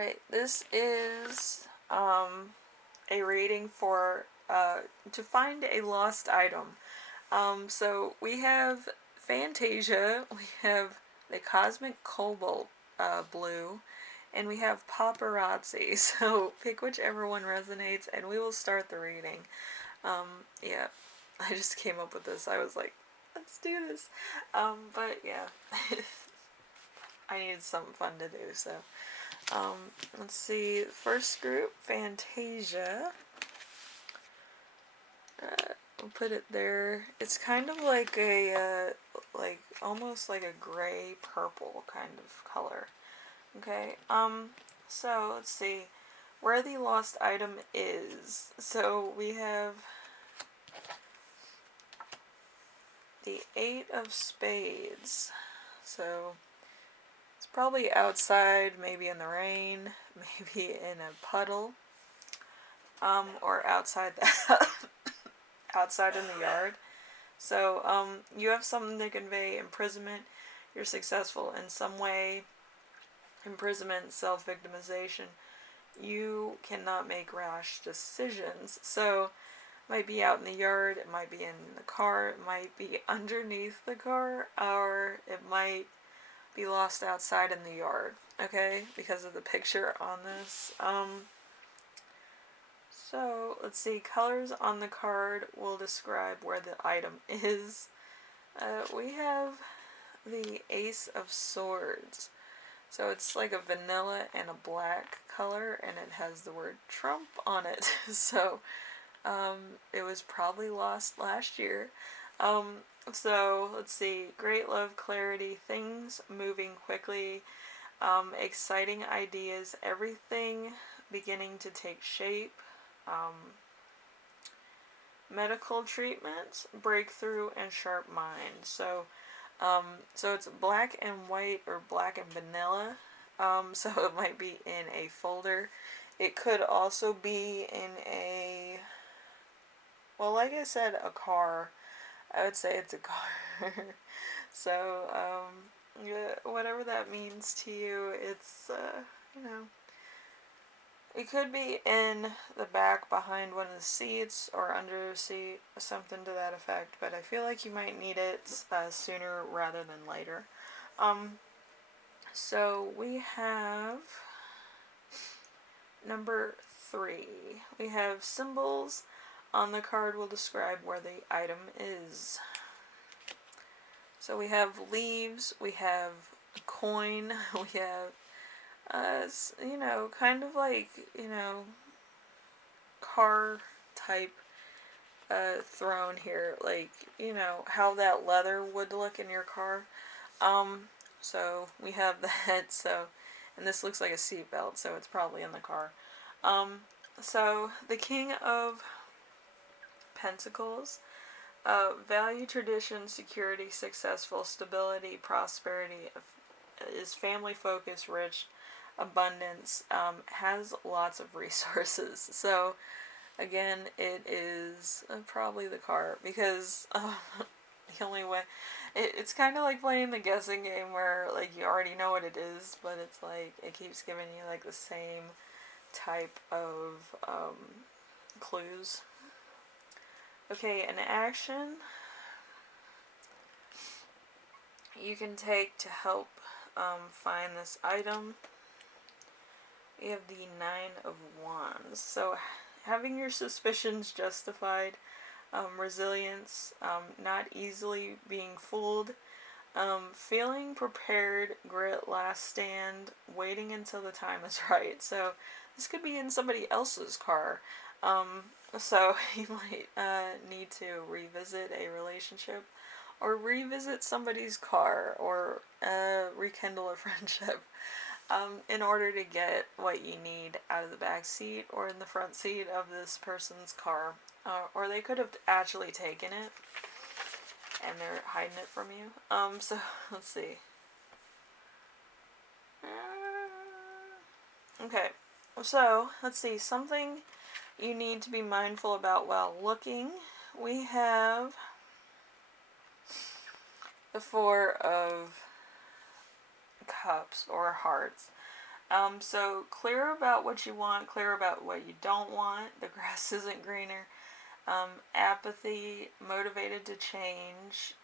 Alright, this is a rating for to find a lost item. So we have Fantasia, we have the Cosmic Cobalt Blue, and we have Paparazzi. So pick whichever one resonates, and we will start the reading. Yeah, I just came up with this. I was like, let's do this. But yeah, I needed something fun to do, so. Let's see. First group, Fantasia. We'll put it there. It's kind of like a, almost like a gray purple kind of color. Okay. So let's see where the lost item is. So we have the Eight of Spades. So it's probably outside, maybe in the rain, maybe in a puddle, or outside the outside in the yard. So you have something to convey imprisonment. You're successful in some way. Imprisonment, self-victimization. You cannot make rash decisions. So it might be out in the yard, it might be in the car, it might be underneath the car, or it might be lost outside in the yard. Okay, because of the picture on this. So, let's see, colors on the card will describe where the item is. We have the Ace of Swords. So it's like a vanilla and a black color, and it has the word Trump on it. So, it was probably lost last year. So, let's see, great love, clarity, things moving quickly, exciting ideas, everything beginning to take shape. Medical treatments, breakthrough, and sharp mind. So it's black and white or black and vanilla. So it might be in a folder. It could also be in a, well, like I said, a car. I would say it's a car. So, yeah, whatever that means to you, it's, you know, it could be in the back behind one of the seats or under the seat, something to that effect, but I feel like you might need it sooner rather than later. So we have number 3. We have symbols on the card will describe where the item is. So we have leaves, we have a coin, we have kind of like, car type throne here, like, how that leather would look in your car. So we have that, so, and this looks like a seatbelt, so it's probably in the car. So the King of Pentacles, value, tradition, security, successful, stability, prosperity, is family focused, rich, abundance, has lots of resources. So again, it is probably the car, because the only way, it's kind of like playing the guessing game where, like, you already know what it is, but it's like it keeps giving you like the same type of clues. Okay, an action you can take to help find this item. We have the Nine of Wands. So having your suspicions justified, resilience, not easily being fooled, feeling prepared, grit, last stand, waiting until the time is right. So this could be in somebody else's car. So you might need to revisit a relationship, or revisit somebody's car, or rekindle a friendship, in order to get what you need out of the back seat or in the front seat of this person's car. Or they could have actually taken it and they're hiding it from you. So let's see. Okay, so let's see, something you need to be mindful about while looking. We have the Four of Cups or Hearts. So clear about what you want, clear about what you don't want. The grass isn't greener. Apathy, motivated to change.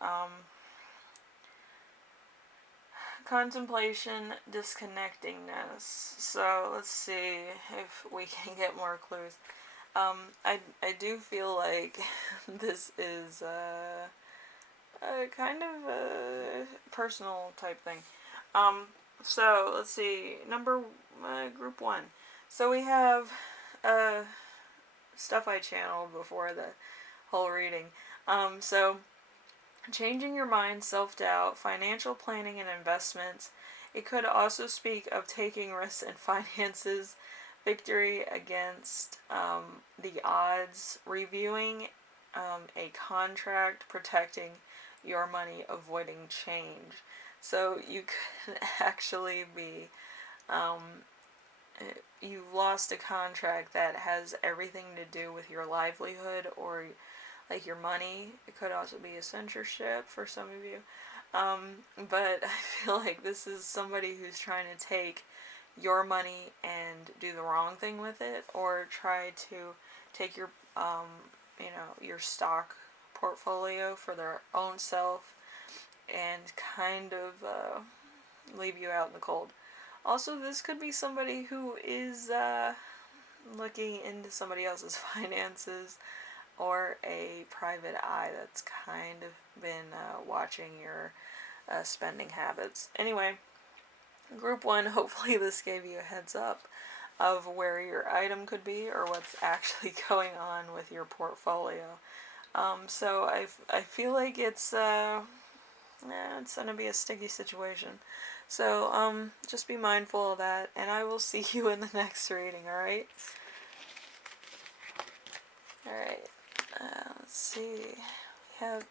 Contemplation, disconnectingness. So let's see if we can get more clues. I do feel like this is a kind of a personal type thing. So let's see, group one. So we have stuff I channeled before the whole reading. So changing your mind, self-doubt, financial planning and investments. It could also speak of taking risks in finances, victory against the odds, reviewing a contract, protecting your money, avoiding change. So you could actually be, you've lost a contract that has everything to do with your livelihood or like your money. It could also be a censorship for some of you. But I feel like this is somebody who's trying to take your money and do the wrong thing with it, or try to take your, your stock portfolio for their own self and kind of leave you out in the cold. Also, this could be somebody who is looking into somebody else's finances, or a private eye that's kind of been watching your spending habits. Anyway, group one, hopefully this gave you a heads up of where your item could be or what's actually going on with your portfolio. So I feel like it's going to be a sticky situation. So just be mindful of that, and I will see you in the next reading, alright? Alright. Let's see. We have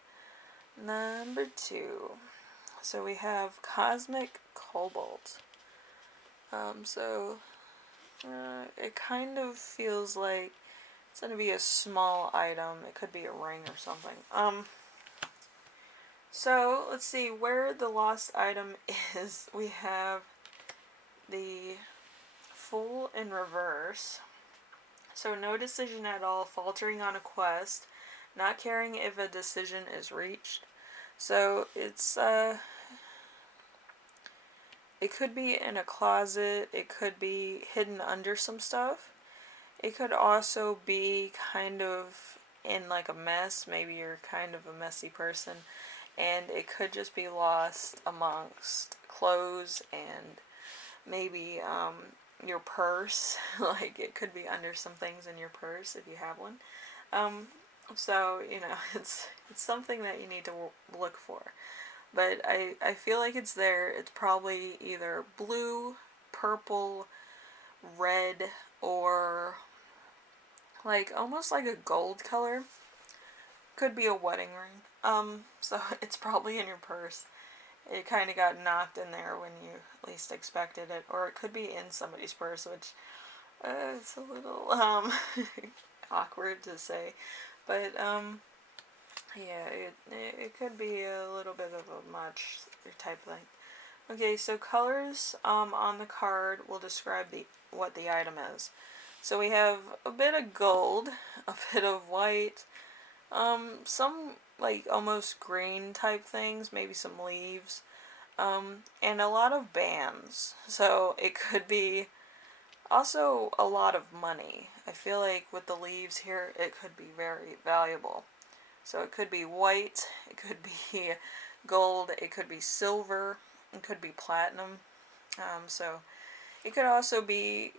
number 2. So we have Cosmic Cobalt. It kind of feels like it's going to be a small item. It could be a ring or something. So let's see where the lost item is. We have the Fool in reverse. So no decision at all, faltering on a quest, not caring if a decision is reached. So it's it could be in a closet, it could be hidden under some stuff. It could also be kind of in like a mess. Maybe you're kind of a messy person, and it could just be lost amongst clothes and maybe your purse. Like it could be under some things in your purse if you have one. So it's something that you need to look for. But I feel like it's there. It's probably either blue, purple, red, or like almost like a gold color. Could be a wedding ring. So it's probably in your purse. It kind of got knocked in there when you least expected it, or it could be in somebody's purse, which it's a little awkward to say, but yeah, it could be a little bit of a much type thing. Okay, so colors on the card will describe what the item is. So we have a bit of gold, a bit of white, some like almost green type things, maybe some leaves, and a lot of bands. So it could be also a lot of money. I feel like with the leaves here, it could be very valuable. So it could be white, it could be gold, it could be silver, it could be platinum. So it could also be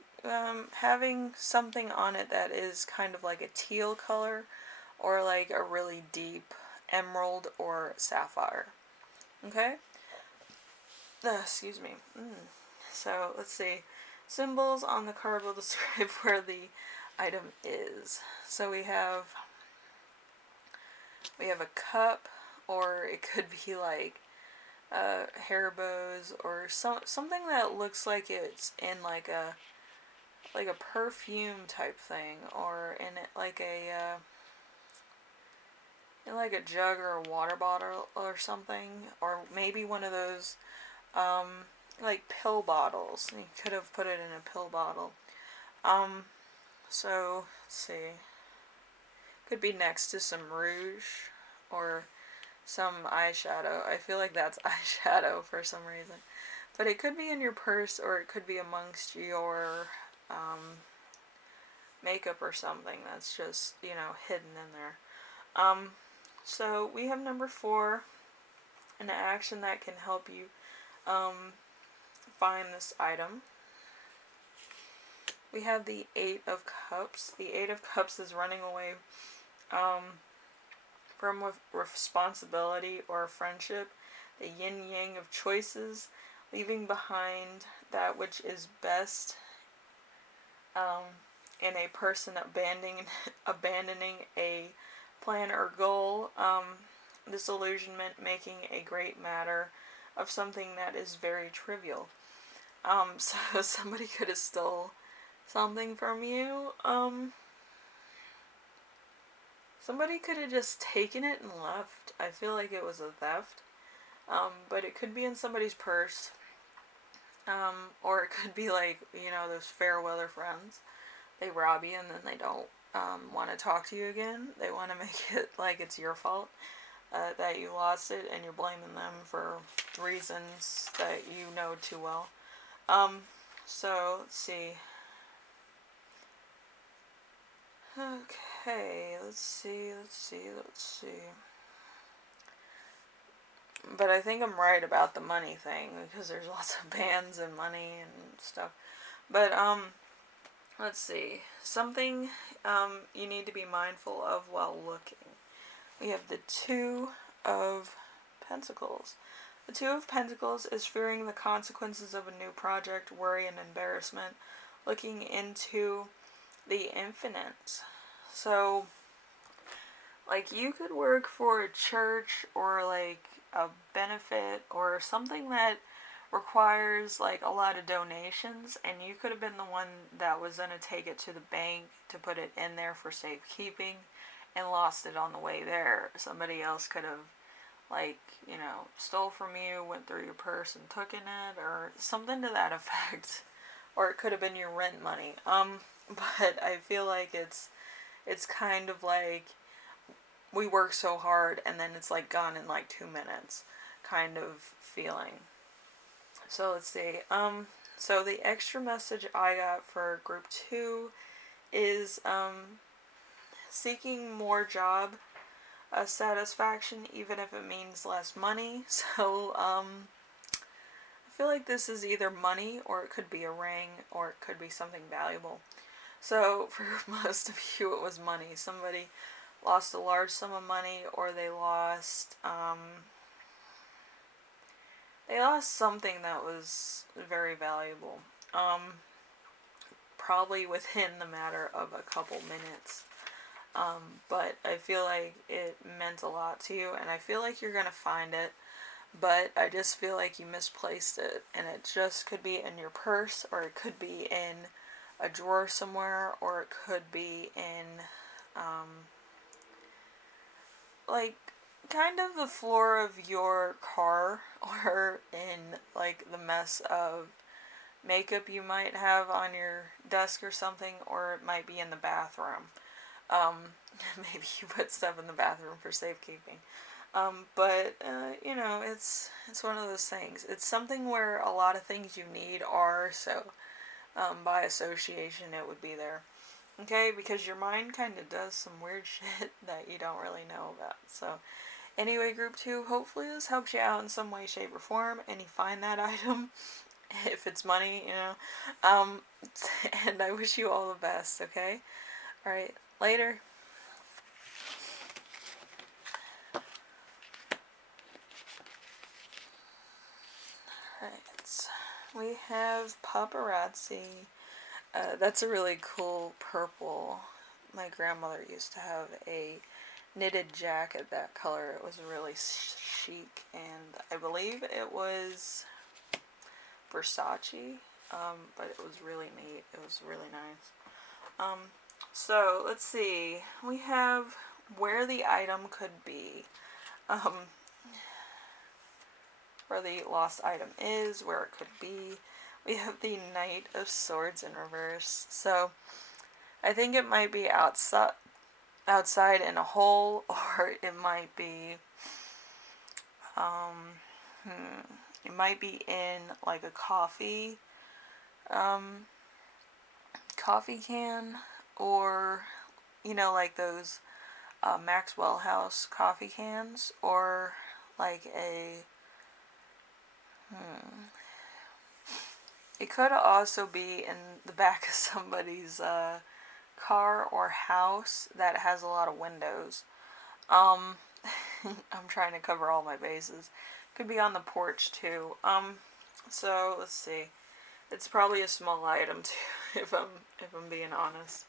having something on it that is kind of like a teal color, or like a really deep emerald or sapphire. Okay? Excuse me. So let's see. Symbols on the card will describe where the item is. So we have a cup, or it could be like hair bows, or something that looks like it's in like a perfume type thing, or in it like a jug or a water bottle or something, or maybe one of those like pill bottles. You could have put it in a pill bottle. So let's see. Could be next to some rouge or some eyeshadow. I feel like that's eyeshadow for some reason. But it could be in your purse, or it could be amongst your makeup or something that's just, hidden in there. So we have number 4, an action that can help you find this item. We have the 8 of Cups. The 8 of Cups is running away from responsibility or friendship. The yin-yang of choices, leaving behind that which is best in a person, abandoning a plan or goal. Disillusionment, making a great matter of something that is very trivial. So somebody could have stole something from you. Somebody could have just taken it and left. I feel like it was a theft. But it could be in somebody's purse. Or it could be like, those fair weather friends. They rob you and then they don't want to talk to you again. They want to make it like it's your fault that you lost it, and you're blaming them for reasons that you know too well. So let's see. Okay, let's see. But I think I'm right about the money thing, because there's lots of bans and money and stuff. But let's see. Something you need to be mindful of while looking. We have the 2 of Pentacles. The 2 of Pentacles is fearing the consequences of a new project, worry and embarrassment, looking into the infinite. So, like, you could work for a church or like a benefit or something that requires like a lot of donations, and you could have been the one that was going to take it to the bank to put it in there for safekeeping and lost it on the way there. Somebody else could have, like, stole from you, went through your purse and took in it, or something to that effect. Or it could have been your rent money. But I feel like it's kind of like we work so hard and then it's like gone in like 2 minutes kind of feeling. So let's see. So the extra message I got for group 2 is seeking more job satisfaction, even if it means less money. So I feel like this is either money, or it could be a ring, or it could be something valuable. So for most of you, it was money. Somebody lost a large sum of money, or they lost something that was very valuable. Probably within the matter of a couple minutes. But I feel like it meant a lot to you, and I feel like you're gonna find it, but I just feel like you misplaced it, and it just could be in your purse, or it could be in a drawer somewhere, or it could be in, like, kind of the floor of your car, or in, like, the mess of makeup you might have on your desk or something, or it might be in the bathroom. Maybe you put stuff in the bathroom for safekeeping. But it's one of those things. It's something where a lot of things you need are, so by association it would be there. Okay, because your mind kind of does some weird shit that you don't really know about. So anyway, group 2, hopefully this helps you out in some way, shape, or form, and you find that item, if it's money, and I wish you all the best, okay? Alright, later. Alright, we have Paparazzi. That's a really cool purple. My grandmother used to have a knitted jacket that color. It was really chic, and I believe it was Versace, but it was really neat. It was really nice. So let's see. We have where the item could be. where the lost item is, where it could be. We have the Knight of Swords in reverse. So I think it might be outside in a hole, or it might be it might be in like a coffee can, or like those Maxwell House coffee cans, or like it could also be in the back of somebody's car or house that has a lot of windows. I'm trying to cover all my bases. Could be on the porch too. So let's see. It's probably a small item too, if I'm being honest.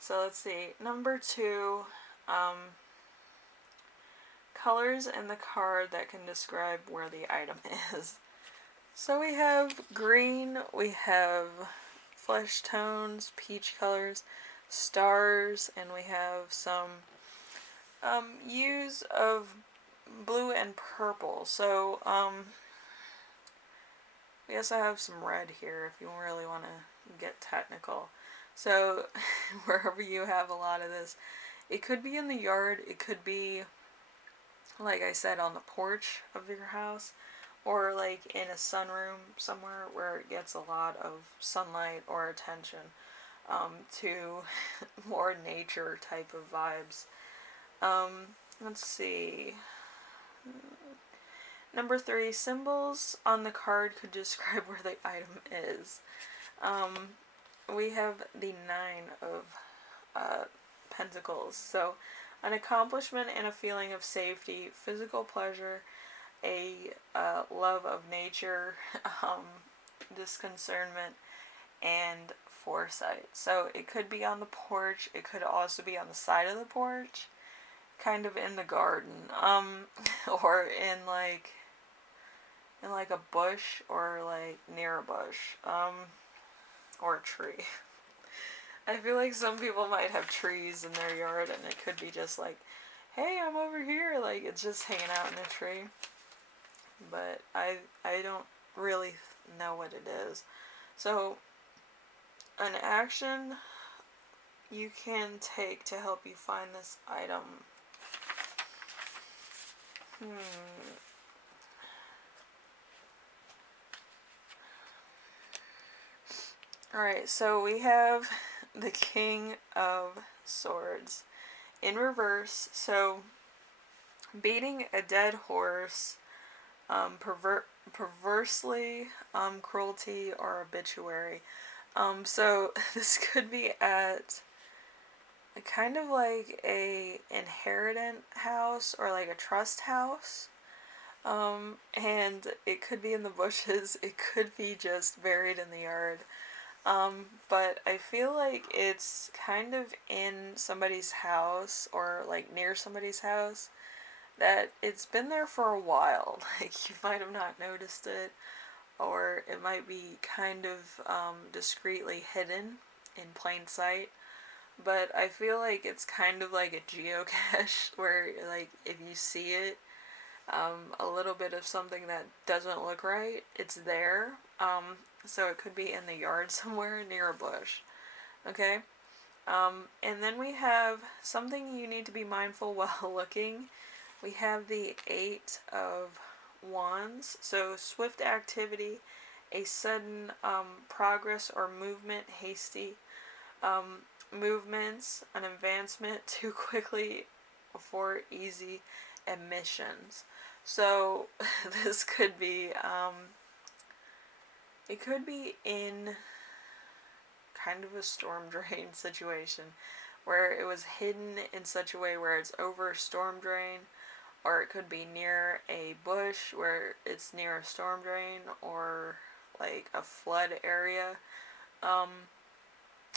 So let's see. Number 2, colors in the card that can describe where the item is. So we have green, we have flesh tones, peach colors, stars, and we have some hues of blue and purple. So we also have some red here if you really want to get technical. So wherever you have a lot of this, it could be in the yard, it could be, like I said, on the porch of your house, or like in a sunroom somewhere where it gets a lot of sunlight or attention, to more nature type of vibes. Let's see. Number 3, symbols on the card could describe where the item is. We have the 9 of Pentacles. So, an accomplishment and a feeling of safety, physical pleasure, a love of nature, disconcernment, and foresight. So it could be on the porch. It could also be on the side of the porch, kind of in the garden, or in like a bush, or like near a bush, or a tree. I feel like some people might have trees in their yard, and it could be just like, hey, I'm over here, like it's just hanging out in a tree. But I don't really know what it is. So an action you can take to help you find this item. Alright, so we have the King of Swords in reverse. So beating a dead horse, perversely, cruelty, or obituary. So this could be at kind of like a inheritance house, or like a trust house. And it could be in the bushes, it could be just buried in the yard. But I feel like it's kind of in somebody's house, or like near somebody's house, that it's been there for a while. Like you might have not noticed it, or it might be kind of discreetly hidden in plain sight. But I feel like it's kind of like a geocache where, like, if you see it, a little bit of something that doesn't look right, it's there. So it could be in the yard somewhere near a bush. Okay? And then we have something you need to be mindful while looking. We have the 8 of Wands. So swift activity, a sudden progress or movement, hasty movements, an advancement too quickly for easy admissions. So this could be, it could be in kind of a storm drain situation, where it was hidden in such a way where it's over a storm drain, or it could be near a bush where it's near a storm drain, or like a flood area.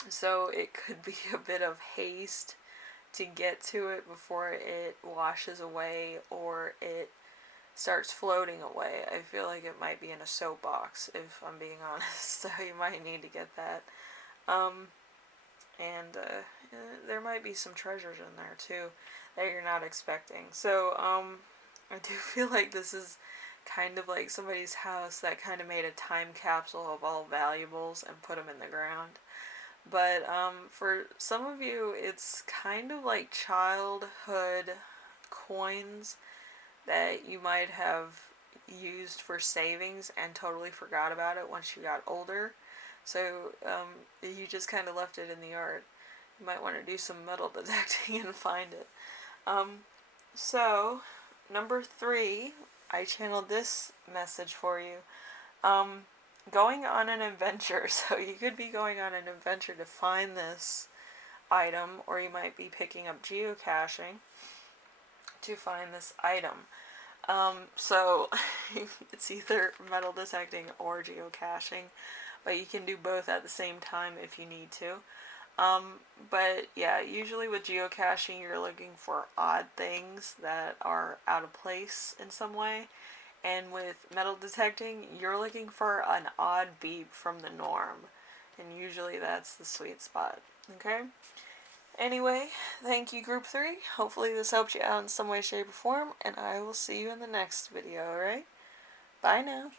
So it could be a bit of haste to get to it before it washes away, or it starts floating away. I feel like it might be in a soapbox, if I'm being honest, so you might need to get that. And there might be some treasures in there too that you're not expecting. So I do feel like this is kind of like somebody's house that kind of made a time capsule of all valuables and put them in the ground. But for some of you, it's kind of like childhood coins that you might have used for savings and totally forgot about it once you got older. So you just kind of left it in the yard. You might want to do some metal detecting and find it. So, number 3, I channeled this message for you. Going on an adventure. So you could be going on an adventure to find this item, or you might be picking up geocaching to find this item. So it's either metal detecting or geocaching, but you can do both at the same time if you need to. But yeah, usually with geocaching, you're looking for odd things that are out of place in some way. And with metal detecting, you're looking for an odd beep from the norm. And usually that's the sweet spot. Okay? Anyway, thank you, Group 3. Hopefully this helped you out in some way, shape, or form. And I will see you in the next video, alright? Bye now.